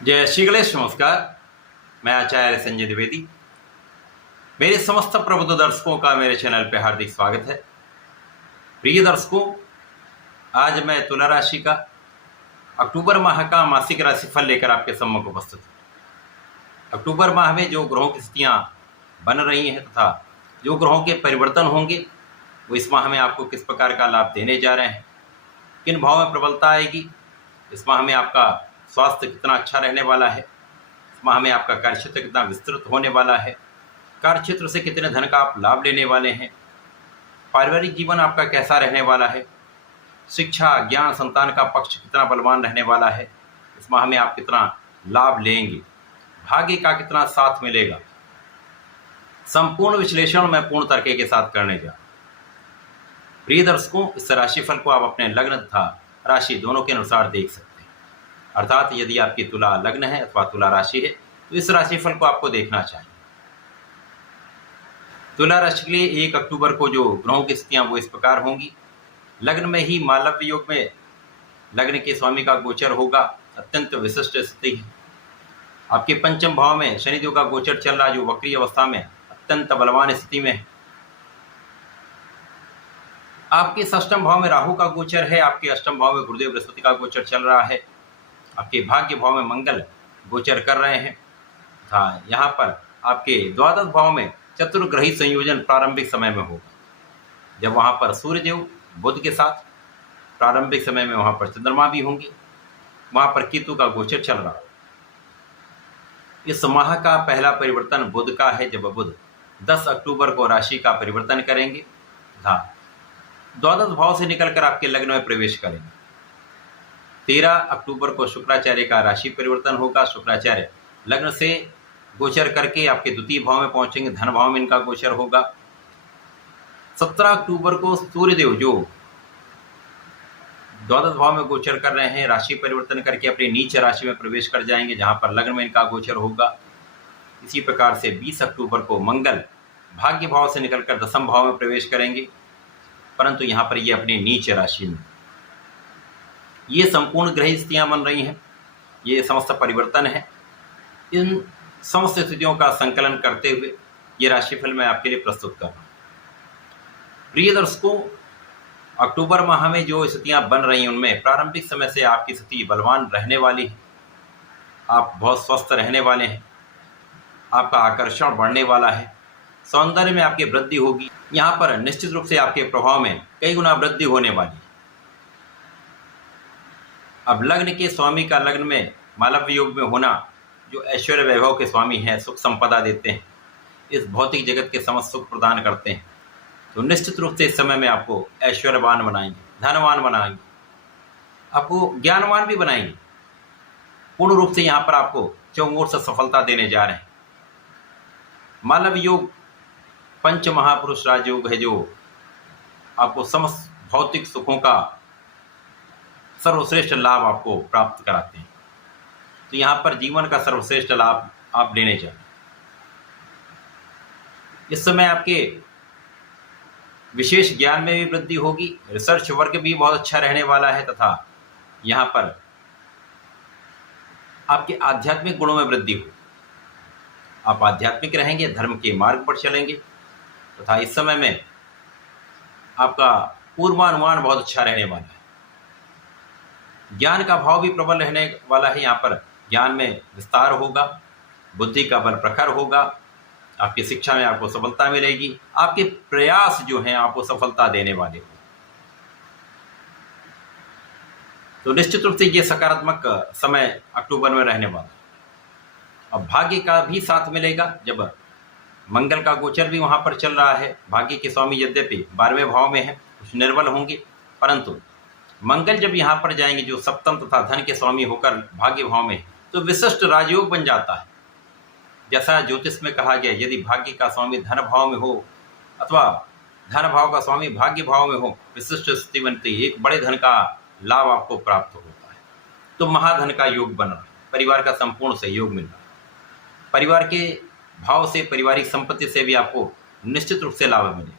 जय श्री गणेश। नमस्कार। मैं आचार्य संजय द्विवेदी। मेरे समस्त प्रबुद्ध दर्शकों का मेरे चैनल पे हार्दिक स्वागत है। प्रिय दर्शकों, आज मैं तुला राशि का अक्टूबर माह का मासिक राशिफल लेकर आपके सम्मुख उपस्थित हूँ। अक्टूबर माह में जो ग्रहों की स्थितियाँ बन रही हैं तथा जो ग्रहों के परिवर्तन होंगे वो इस माह में आपको किस प्रकार का लाभ देने जा रहे हैं, किन भाव में प्रबलता आएगी, इस माह में आपका स्वास्थ्य कितना अच्छा रहने वाला है, इस माह में आपका कार्यक्षेत्र कितना विस्तृत होने वाला है, कार्यक्षेत्र से कितने धन का आप लाभ लेने वाले हैं, पारिवारिक जीवन आपका कैसा रहने वाला है, शिक्षा ज्ञान संतान का पक्ष कितना बलवान रहने वाला है, इस माह में आप कितना लाभ लेंगे, भाग्य का कितना साथ मिलेगा, संपूर्ण विश्लेषण मैं पूर्ण तरीके के साथ करने जा। प्रिय दर्शकों, इस राशिफल को आप अपने लग्न तथा राशि दोनों के अनुसार देख सकते हैं। अर्थात यदि आपकी तुला लग्न है अथवा तुला राशि है तो इस राशिफल को आपको देखना चाहिए। तुला राशि के लिए 1 अक्टूबर को जो ग्रहों की स्थितियां वो इस प्रकार होंगी। लग्न में ही मालव्य योग में लग्न के स्वामी का गोचर होगा, अत्यंत विशिष्ट स्थिति है। आपके पंचम भाव में शनिदेव का गोचर चल रहा जो वक्री अवस्था में अत्यंत बलवान स्थिति में है। आपके षष्ठम भाव में राहु का गोचर है, आपके अष्टम भाव में गुरुदेव बृहस्पति का गोचर चल रहा है, आपके भाग्य भाव में मंगल गोचर कर रहे हैं तथा यहाँ पर आपके द्वादश भाव में चतुर्ग्रही संयोजन प्रारंभिक समय में होगा, जब वहाँ पर सूर्यदेव बुध के साथ प्रारंभिक समय में वहाँ पर चंद्रमा भी होंगे, वहाँ पर केतु का गोचर चल रहा है। इस माह का पहला परिवर्तन बुध का है, जब बुध 10 अक्टूबर को राशि का परिवर्तन करेंगे तथा द्वादश भाव से निकलकर आपके लग्न में प्रवेश करेंगे। 13 अक्टूबर को शुक्राचार्य का राशि परिवर्तन होगा। शुक्राचार्य लग्न से गोचर करके आपके द्वितीय भाव में पहुंचेंगे, धन भाव में इनका गोचर होगा। 17 अक्टूबर को सूर्यदेव जो द्वादश भाव में गोचर कर रहे हैं, राशि परिवर्तन करके अपनी नीच राशि में प्रवेश कर जाएंगे, जहां पर लग्न में इनका गोचर होगा। इसी प्रकार से 20 अक्टूबर को मंगल भाग्य भाव से निकलकर दसम भाव में प्रवेश करेंगे, परंतु यहाँ पर ये अपनी नीच राशि में। ये संपूर्ण ग्रह स्थितियां बन रही हैं, ये समस्त परिवर्तन है। इन समस्त स्थितियों का संकलन करते हुए ये राशिफल मैं आपके लिए प्रस्तुत कर रहा हूँ। प्रिय दर्शकों, अक्टूबर माह में जो स्थितियां बन रही हैं उनमें प्रारंभिक समय से आपकी स्थिति बलवान रहने वाली है। आप बहुत स्वस्थ रहने वाले हैं, आपका आकर्षण बढ़ने वाला है, सौंदर्य में आपकी वृद्धि होगी। यहाँ पर निश्चित रूप से आपके प्रभाव में कई गुना वृद्धि होने वाली है। अब लग्न के स्वामी का लग्न में मालव्य योग में होना जो ऐश्वर्य वैभव के स्वामी हैं, सुख संपदा देते हैं, इस भौतिक जगत के समस्त सुख प्रदान करते हैं, तो निश्चित रूप से इस समय में आपको ऐश्वर्यवान बनाएंगे, धनवान बनाएंगे, आपको ज्ञानवान भी बनाएंगे। पूर्ण रूप से यहाँ पर आपको चौमुख से सफलता देने जा रहे हैं। मालव्य योग पंच महापुरुष राजयोग है जो आपको समस्त भौतिक सुखों का सर्वश्रेष्ठ लाभ आपको प्राप्त कराते हैं। तो यहाँ पर जीवन का सर्वश्रेष्ठ लाभ आप लेने चाहिए। इस समय आपके विशेष ज्ञान में भी वृद्धि होगी, रिसर्च वर्क भी बहुत अच्छा रहने वाला है तथा यहाँ पर आपके आध्यात्मिक गुणों में वृद्धि हो। आप आध्यात्मिक रहेंगे, धर्म के मार्ग पर चलेंगे तथा इस समय में आपका पूर्वानुमान बहुत अच्छा रहने वाला है। ज्ञान का भाव भी प्रबल रहने वाला है। यहाँ पर ज्ञान में विस्तार होगा, बुद्धि का बल प्रखर होगा, आपकी शिक्षा में आपको सफलता मिलेगी, आपके प्रयास जो हैं आपको सफलता देने वाले हो। तो निश्चित रूप से ये सकारात्मक समय अक्टूबर में रहने वाला है। अब भाग्य का भी साथ मिलेगा, जब मंगल का गोचर भी वहां पर चल रहा है। भाग्य के स्वामी यद्यपि 12वें भाव में है, कुछ निर्बल होंगे, परंतु मंगल जब यहाँ पर जाएंगे जो सप्तम तथा धन के स्वामी होकर भाग्य भाव में, तो विशिष्ट राजयोग बन जाता है। जैसा ज्योतिष में कहा गया, यदि भाग्य का स्वामी धन भाव में हो अथवा धन भाव का स्वामी भाग्य भाव में हो, विशिष्ट स्थिति बनती है, एक बड़े धन का लाभ आपको प्राप्त होता है। तो महाधन का योग बन रहा है, परिवार का संपूर्ण सहयोग मिल रहा है, परिवार के भाव से पारिवारिक संपत्ति से भी आपको निश्चित रूप से लाभ मिले।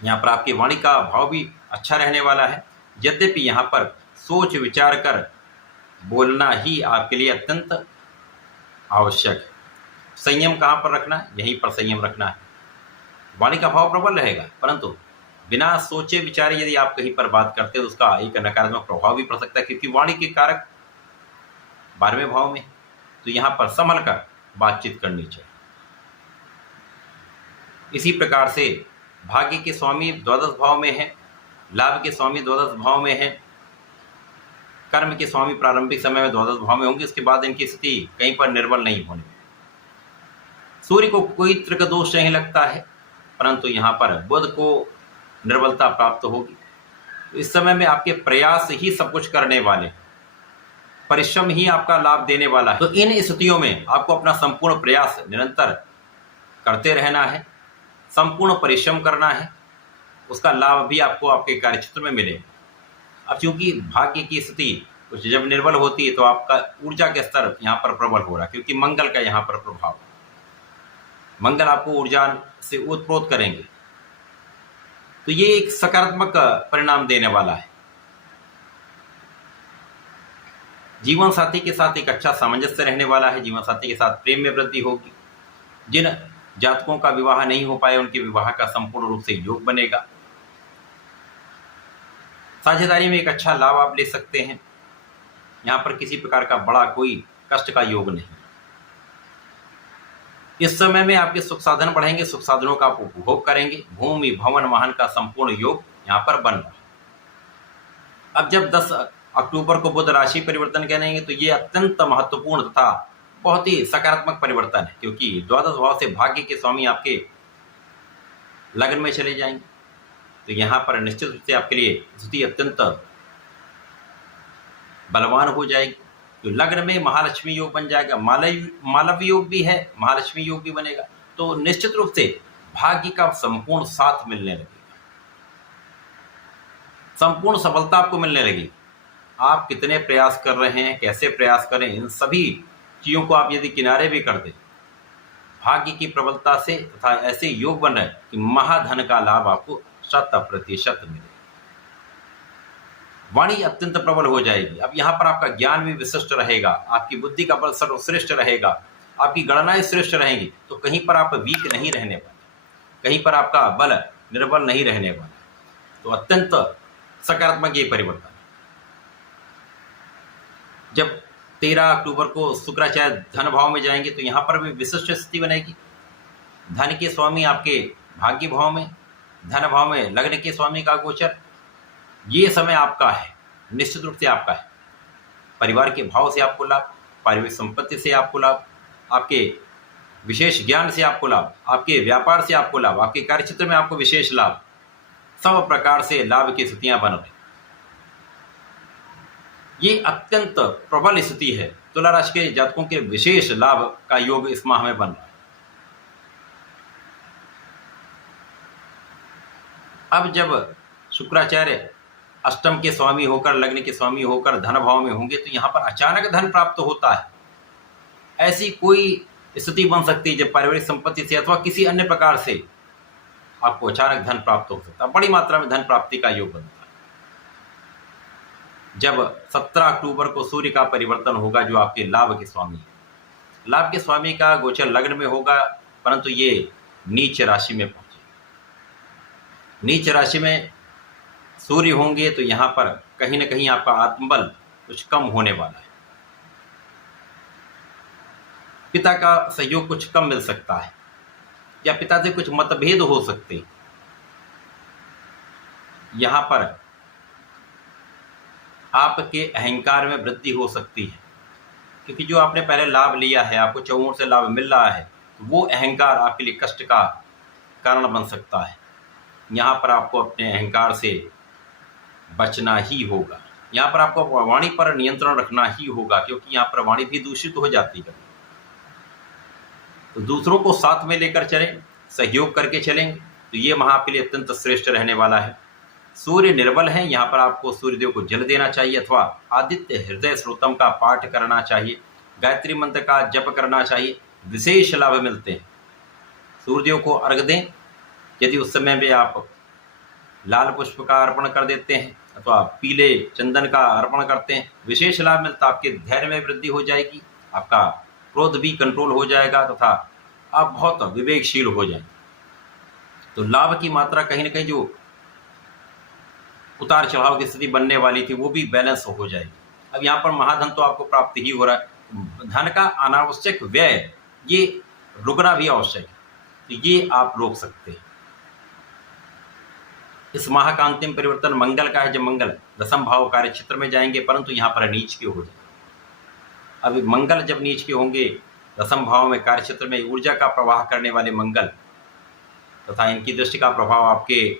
यहाँ पर आपकी वाणी का भाव भी अच्छा रहने वाला है, यद्यपि यहाँ पर सोच विचार कर बोलना ही आपके लिए अत्यंत आवश्यक है। संयम कहाँ पर रखना है? यहीं पर संयम रखना है। वाणी का भाव प्रबल रहेगा, परंतु बिना सोचे विचारे यदि आप कहीं पर बात करते हैं तो उसका एक नकारात्मक प्रभाव भी पड़ सकता है, क्योंकि वाणी के कारक 12वें भाव में, तो यहाँ पर संभल कर बातचीत करनी चाहिए। इसी प्रकार से भाग्य के स्वामी द्वादश भाव में है, लाभ के स्वामी द्वादश भाव में है, कर्म के स्वामी प्रारंभिक समय में द्वादश भाव में होंगे। इसके बाद इनकी स्थिति कहीं पर निर्बल नहीं होने। सूर्य को कोई त्रिक दोष नहीं लगता है, परंतु यहाँ पर बुध को निर्बलता प्राप्त होगी। तो इस समय में आपके प्रयास ही सब कुछ करने वाले, परिश्रम ही आपका लाभ देने वाला है। तो इन स्थितियों में आपको अपना संपूर्ण प्रयास निरंतर करते रहना है, संपूर्ण परिश्रम करना है, उसका लाभ भी आपको आपके कार्यक्षेत्र में मिले। अब चूंकि भाग्य की स्थिति कुछ जब निर्बल होती है तो आपका ऊर्जा के स्तर यहाँ पर प्रबल हो रहा है, क्योंकि मंगल का यहाँ पर प्रभाव, मंगल आपको ऊर्जा से ओतप्रोत करेंगे। तो ये एक सकारात्मक परिणाम देने वाला है। जीवन साथी के साथ एक अच्छा सामंजस्य रहने वाला है। जीवन साथी के साथ प्रेम में वृद्धि होगी। जिन जातकों का विवाह नहीं हो पाए उनके विवाह का संपूर्ण रूप से योग बनेगा। साझेदारी में एक अच्छा लाभ आप ले सकते हैं। यहाँ पर किसी प्रकार का बड़ा कोई कष्ट का योग नहीं। इस समय में आपके सुख साधन बढ़ेंगे, सुख साधनों का आप उपभोग करेंगे। भूमि भवन वाहन का संपूर्ण योग यहाँ पर बन रहा है। अब जब 10 अक्टूबर को बुध राशि परिवर्तन करेंगे तो ये अत्यंत महत्वपूर्ण तथा बहुत ही सकारात्मक परिवर्तन है, क्योंकि द्वादश भाव से भाग्य के स्वामी आपके लग्न में चले जाएंगे। तो यहाँ पर निश्चित रूप से आपके लिए स्थिति अत्यंत बलवान हो जाएगी। तो लग्न में महालक्ष्मी योग बन जाएगा, मालव योग भी है, महालक्ष्मी योग भी बनेगा। तो निश्चित रूप से भाग्य का संपूर्ण साथ मिलने लगेगा, संपूर्ण सफलता आपको मिलने लगेगी। आप कितने प्रयास कर रहे हैं, कैसे प्रयास करें, इन सभी चीज़ों को आप यदि किनारे भी कर दें, भाग्य की प्रबलता से तथा ऐसे योग बन रहे हैं कि महाधन का लाभ आपको 100% मिले। वाणी अत्यंत प्रबल हो जाएगी। अब यहाँ पर आपका ज्ञान भी विशिष्ट रहेगा, आपकी बुद्धि का बल सर्वश्रेष्ठ रहेगा, आपकी गणनाएं श्रेष्ठ रहेंगी। तो कहीं पर आप वीक नहीं रहने वाले, कहीं पर आपका बल निर्बल नहीं रहने वाला। तो अत्यंत सकारात्मक ये परिवर्तन। जब 13 अक्टूबर को शुक्राचार्य धन भाव में जाएंगे तो यहाँ पर भी विशिष्ट स्थिति बनेगी। धन के स्वामी आपके भाग्य भाव में, धन भाव में लग्न के स्वामी का गोचर, ये समय आपका है, निश्चित रूप से आपका है। परिवार के भाव से आपको लाभ, पारिवारिक संपत्ति से आपको लाभ, आपके विशेष ज्ञान से आपको लाभ, आपके व्यापार से आपको लाभ, आपके कार्यक्षेत्र में आपको विशेष लाभ, सब प्रकार से लाभ की स्थितियां बन रही। ये अत्यंत प्रबल स्थिति है। तुला राशि के जातकों के विशेष लाभ का योग इस माह में बन रहा है। अब जब शुक्राचार्य अष्टम के स्वामी होकर, लग्न के स्वामी होकर धन भाव में होंगे तो यहाँ पर अचानक धन प्राप्त होता है। ऐसी कोई स्थिति बन सकती है जब पारिवारिक संपत्ति से अथवा किसी अन्य प्रकार से आपको अचानक धन प्राप्त हो सकता है। बड़ी मात्रा में धन प्राप्ति का योग बनता है। जब 17 अक्टूबर को सूर्य का परिवर्तन होगा, जो आपके लाभ के स्वामी है, लाभ के स्वामी का गोचर लग्न में होगा, परंतु ये नीच राशि में पहुंचे। नीच राशि में सूर्य होंगे तो यहाँ पर कहीं ना कहीं आपका आत्मबल कुछ कम होने वाला है। पिता का सहयोग कुछ कम मिल सकता है, या पिता से कुछ मतभेद हो सकते हैं। यहाँ पर आपके अहंकार में वृद्धि हो सकती है, क्योंकि जो आपने पहले लाभ लिया है, आपको चौमुख से लाभ मिल रहा है, तो वो अहंकार आपके लिए कष्ट का कारण बन सकता है। यहाँ पर आपको अपने अहंकार से बचना ही होगा। यहाँ पर आपको वाणी पर नियंत्रण रखना ही होगा, क्योंकि यहाँ पर वाणी भी दूषित हो जाती है। तो दूसरों को साथ में लेकर चलें, सहयोग करके चलेंगे तो ये माह आपके लिए अत्यंत श्रेष्ठ रहने वाला है। सूर्य निर्बल है, यहाँ पर आपको सूर्यदेव को जल देना चाहिए अथवा आदित्य हृदय स्रोतम का पाठ करना चाहिए, गायत्री मंत्र का जप करना चाहिए, विशेष लाभ मिलते हैं। सूर्यदेव को अर्घ दें। यदि उस समय में आप लाल पुष्प का अर्पण कर देते हैं अथवा पीले चंदन का अर्पण करते हैं, विशेष लाभ मिलता है। आपके धैर्य में वृद्धि हो जाएगी, आपका क्रोध भी कंट्रोल हो जाएगा तथा आप बहुत विवेकशील हो जाएंगे। तो लाभ की मात्रा कहीं ना कहीं जो उतार चढ़ाव की स्थिति बनने वाली थी वो भी बैलेंस हो जाएगी। अब यहाँ पर महाधन तो आपको प्राप्त ही हो रहा है। धन का अनावश्यक व्यय ये रुकना भी आवश्यक है, तो ये आप रोक सकते हैं। इस माह का अंतिम परिवर्तन मंगल का है, जब मंगल दशम भाव कार्य क्षेत्र में जाएंगे, परंतु यहाँ पर नीच के हो जाएंगे। अब मंगल जब नीच के होंगे दशम भाव में कार्य क्षेत्र में, ऊर्जा का प्रवाह करने वाले मंगल तथा इनकी दृष्टि का प्रभाव आपके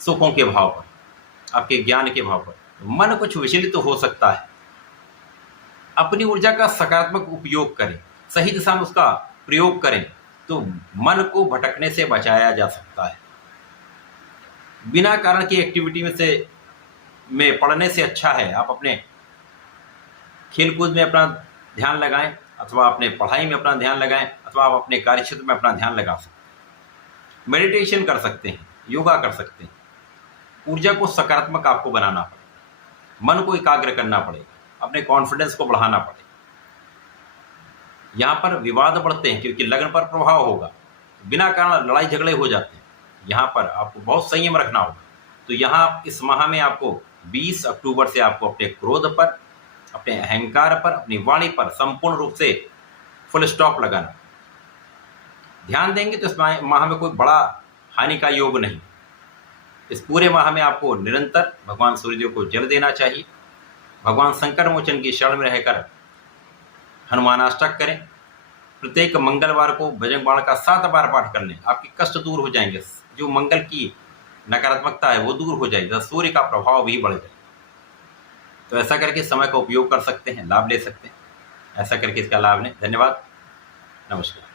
सुखों के भाव पर, आपके ज्ञान के भाव पर, मन कुछ विचलित तो हो सकता है। अपनी ऊर्जा का सकारात्मक उपयोग करें, सही दिशा में उसका प्रयोग करें तो मन को भटकने से बचाया जा सकता है। बिना कारण की एक्टिविटी में पढ़ने से अच्छा है आप अपने खेलकूद में अपना ध्यान लगाएं, अथवा अपने पढ़ाई में अपना ध्यान लगाएं, अथवा आप अपने कार्यक्षेत्र में अपना ध्यान लगा सकते हैं। मेडिटेशन कर सकते हैं, योगा कर सकते हैं। ऊर्जा को सकारात्मक आपको बनाना पड़ेगा, मन को एकाग्र करना पड़ेगा, अपने कॉन्फिडेंस को बढ़ाना पड़ेगा। यहाँ पर विवाद बढ़ते हैं क्योंकि लग्न पर प्रभाव होगा, बिना कारण लड़ाई झगड़े हो जाते हैं। यहाँ पर आपको बहुत संयम रखना होगा। तो यहाँ इस माह में आपको 20 अक्टूबर से आपको अपने क्रोध पर, अपने अहंकार पर, अपनी वाणी पर संपूर्ण रूप से फुल स्टॉप लगाना। ध्यान देंगे तो इस माह में कोई बड़ा हानि का योग नहीं। इस पूरे माह में आपको निरंतर भगवान सूर्यदेव को जल देना चाहिए। भगवान शंकर मोचन की शरण में रहकर हनुमानाष्टक करें। प्रत्येक मंगलवार को बजरंग बाण का 7 बार पाठ कर लें, आपके कष्ट दूर हो जाएंगे। जो मंगल की नकारात्मकता है वो दूर हो जाएगी, सूर्य का प्रभाव भी बढ़ जाएगा। तो ऐसा करके समय का उपयोग कर सकते हैं, लाभ ले सकते हैं। ऐसा करके इसका लाभ लें। धन्यवाद, नमस्कार।